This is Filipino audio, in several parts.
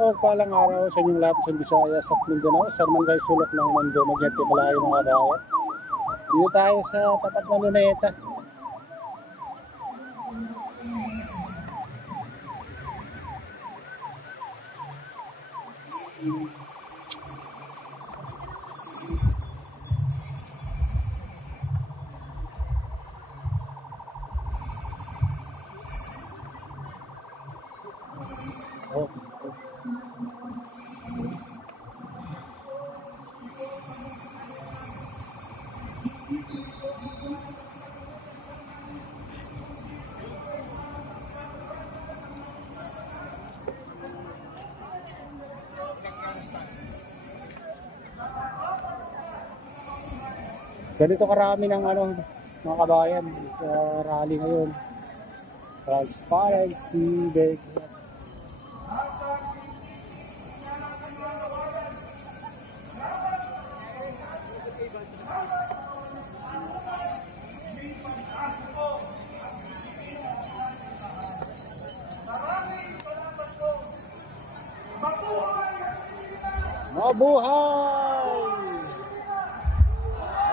Palang araw sa inyong lahat sa Visayas at Mindanao. Sa naman kayo sulok ng mundo, magyati malayo mga bayan. Dito tayo sa tapat ng Luneta. Ganito karami ng mga kabayan sa rally ngayon. Transparency, big. Mabuhay!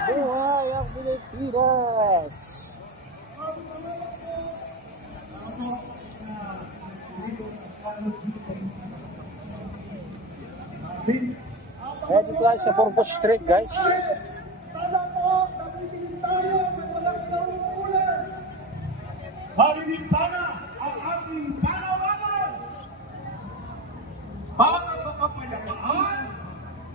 Mabuhay ang Pilipinas! Dito tayo sa Purpose Street, guys. Marinig sana ang ating panawagan para sa kapayapaan,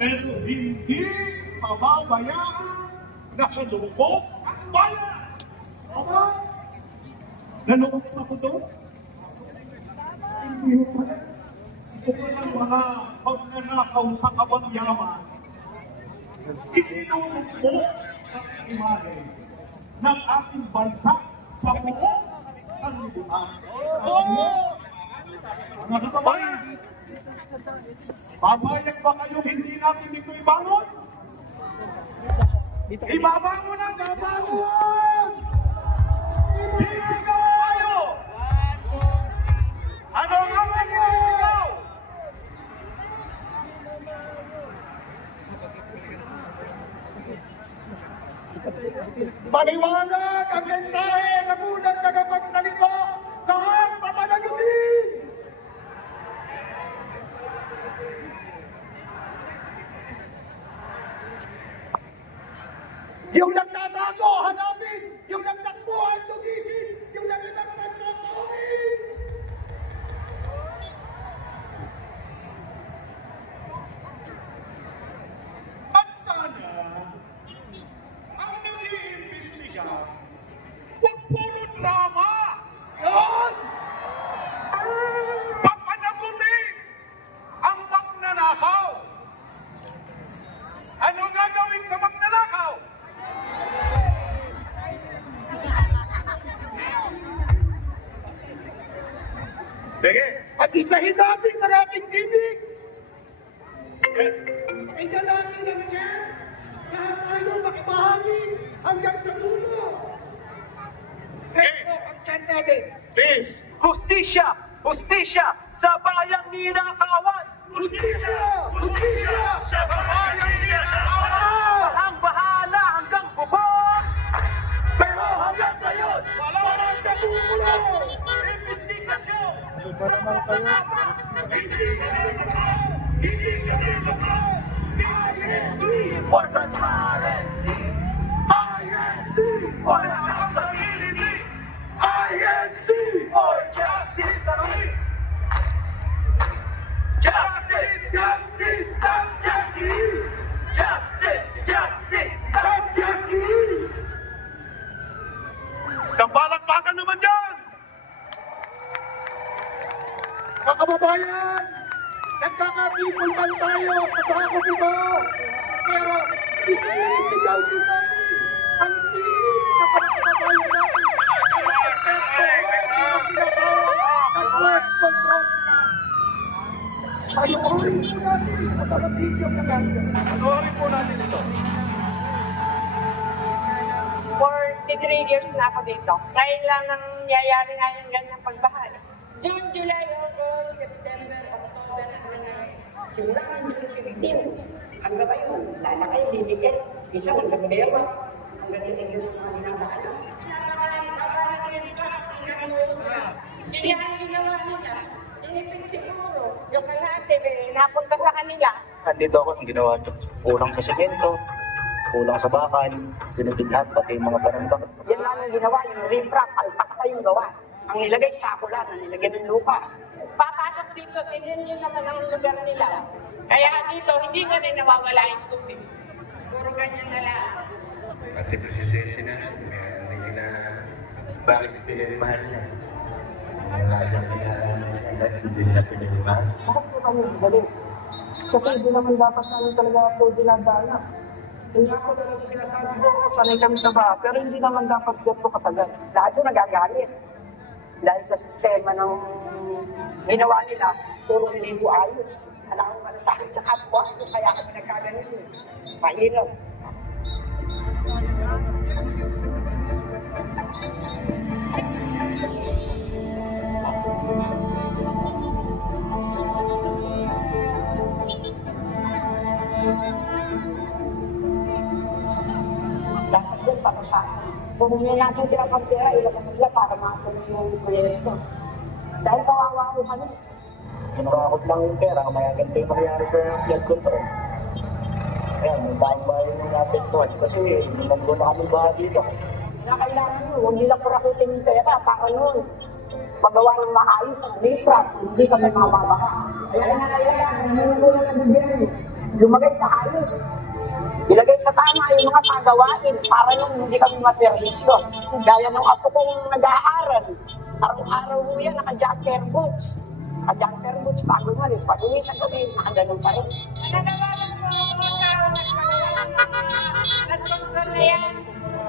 pero hindi pababayaan na kalubog ang bayan. Ama, nalubog na po doon? Hindi mo pala. Ito palang mga pagnanakaw sa kabangyaman. Itinulog po ang imahe ng ating bansa sa buong sanlibutan. Mga kababayan, papayag ba kayo hindi natin ito ibangon? Ibabangon ang gabangon! Sisigaw kayo! Ano nga ba niyo? Maliwanag ang mensahe ng unang tagapagsalita kahit papanagutin! Yung nagtatago, hanapin! Yung nagtakbuhan, lugisin! Yung nanginagpas sa tawin! At sana, ang nag-iimbestiga, huwag puro drama! Yan! Papanagutin ang magnanakaw! Ano gagawin sa magnanakaw? Sige, at isahin natin ang ating tinig. Idalangin ng Diyan, lahat tayo makibahagi hanggang sa dulo. Ito ang tiyan natin. Please. Hustisya! Hustisya! Sa bayang ninakawan! Hustisya! Hustisya! Sa bayang ninakawan! Ang bahala hanggang bubong! Pero hanggang ngayon, walang nabubulo! Investigasyon! Iba naman kayo. Hindi kami naman! INC For transparency! INC for accountability! INC for justice and we! Justice! Justice! And justice! Justice! Justice! And justice! Isang palakpakan naman dyan! Mga kababayan, nagkakatipon man tayo sa bako dito. Pero isinisigaw din natin ang tinig na pagkababayan natin. Ang word control. Panoorin po natin ang mga video na gagawin. Panoorin po natin ito. 43 years na ako dito. Ngayon lang nangyayari nga yung ganyang pagbaha. June, July, August, September, October, Simula ng 2015, hanggang ngayon, lalaki, lilikit, isa hanggang meron, hanggang liligyan sa mga dinadaan. Kaya ang ginawa nila, inipin siguro. Yung kalahati, napunta sa kanila. Nandito ako, ang ginawa ito. Kulang sa semento, kulang sa bakal, pinipinhat, pati yung mga parambak. Yan lang ang ginawa, yung riprap, alpak pa yung gawa. Ang nilagay sa kulan, ang nilagay ng lupa. Papasok dito, tingnan nyo naman ang lugar nila. Kaya dito, hindi na rin nawawala yung tubig. Puro ganyan na lang. Pati presidente na, hindi na, bakit pinagmahal niya? Wala siyang hindi na pinagmahal. Bakit po kami balik? Kasi hindi naman dapat namin talaga ito dinadanas. Hindi ako talaga sinasabi ko, sanay kami sa baha, pero hindi naman dapat gato katagal. Lahat yung nagagalit. Dahil sa sistema ng ginawa nila, puro hindi ko ayos. Alam ko malasakit sa kapwa ko, kaya kami nagkaganito. Mahirap. Dapat din para sa akin. Kung hindi natin pinapagpira, ilabas sila para makatuloy yung proyekto. Dahil kawawa ko kami. Kinakakot lang yung pera, kaya ganito yung mangyari sa flood control. Ayan, may bahay-bahay yung naapektuhan kasi nagbuo na kami bahay dito. Kailangan nyo, huwag nilang kurakutin yung pera para noon. Paggawa ng maayos ang listrap, hindi kami mamabaha. Kaya kailangan, nanungunan ng gobyerno. Lumagay sa ayos. Ilagay sa tama yung mga pagawain para nung hindi kami maperwisyo. Gaya ng apo kong nag-aaral. Araw-araw mo yan, naka-jumper boots. Naka-jumper boots bago malis. Pag uwi sa gabi, nakaganon pa rin. Nananawagan po ang tao nagkontrol na yan.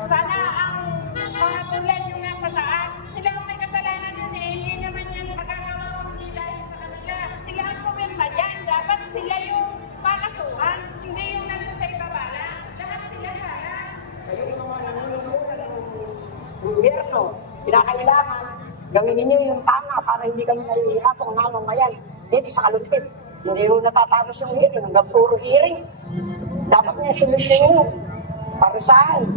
Sana ang mga tulan yung nasa taas. Sila ang may kasalanan yun eh. Hindi naman yan magkakawang dahil sa kanila. Sila ang pumirma dyan. Dapat sila yung makasuhan. Hindi yung nandun sa ibaba na. Lahat sila sana. Kayo yung mga nanungunan ng gobyerno, kinakailangan gawin ninyo yung tama para hindi kami nahihirapong mamamayan dito sa Kalupit. Hindi rin natatapos yung hearing, hanggang puro hearing. Dapat may solusyon para saan?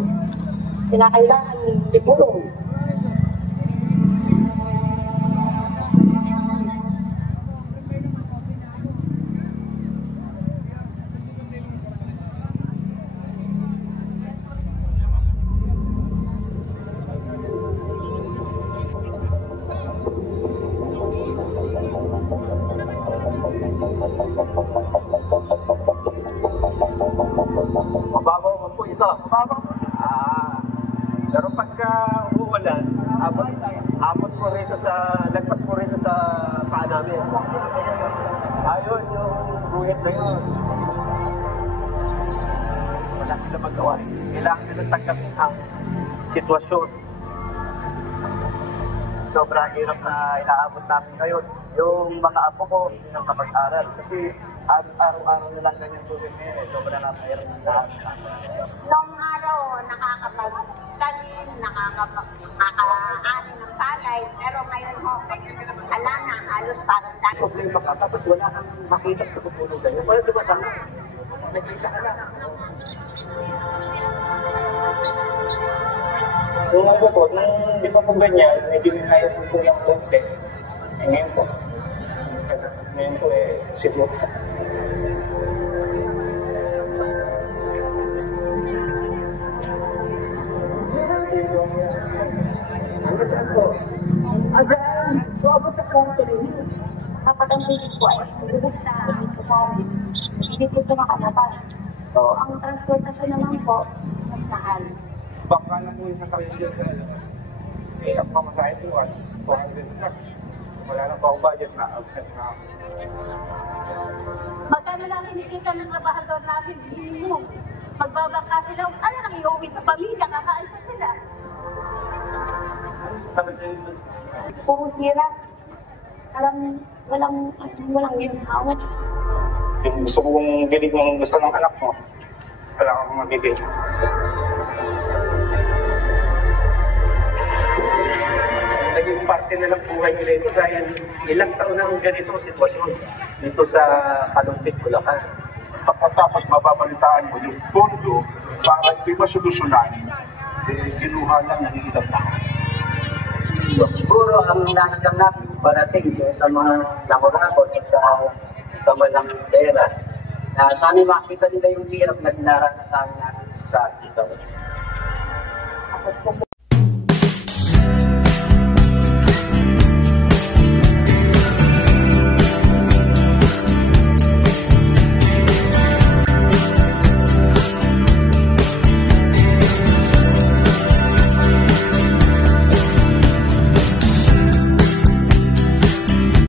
Kinakailangan ipulong. Mababaw mo po ito. Mababaw. Pero pagka uulan, abot po rito sa, lagpas po rito sa paa namin. Ayun, yung guhit na yun. Wala sila magawa. Kailangan nila tanggapin ang sitwasyon. Sobrang hirap na inaabot namin ngayon. Yung mga apo ko, hindi nang kapag-aral. Kasi araw-araw nilang ganyan tubig ngayon. Sobrang napahirap ng lahat. Noong araw, nakakapag-tanim, nakaka-ani ng palay, pero ngayon ho, ala na, halos parang dahil. Problema pa, tapos wala kang makita sa tutulong ganyan. Wala diba sana? Nag-isa ka lang. So ngayon po, nung di pa po ganyan, medyo may kaya po ng konti. Ngayon po. Ngayon po siguro. Again, abot sa konto rin. Dapat ang bilis po ay lubog na dito sa amin. Hindi po ito makalabas. So, ang transportasyon naman po, mas mahal. Baka na po yung nakaregion sa ang pamasahe po at 200 plus. Wala lang po ang budget na upset na ako. Magkano lang kinikita ng trabahador natin, minimum. Magbabaka sila, ano nang iuwi sa pamilya, kakain pa sila. Puro sira. Walang ginawat. Yung gusto kong galing mong gusto ng anak mo, wala akong magiging. Naging naging parte na ng buhay nila ito dahil ilang taon na ang ganito ang sitwasyon dito sa Kalumpit, Bulacan. Pagkatapos mababalitaan mo yung pondo para hindi masolusyonan, ginuha lang ng ilang tao. Siguro ang nakikang natin parating sa mga lakorako at sa kamalang pera na sana makita nila yung hirap na dinarasan natin sa dito.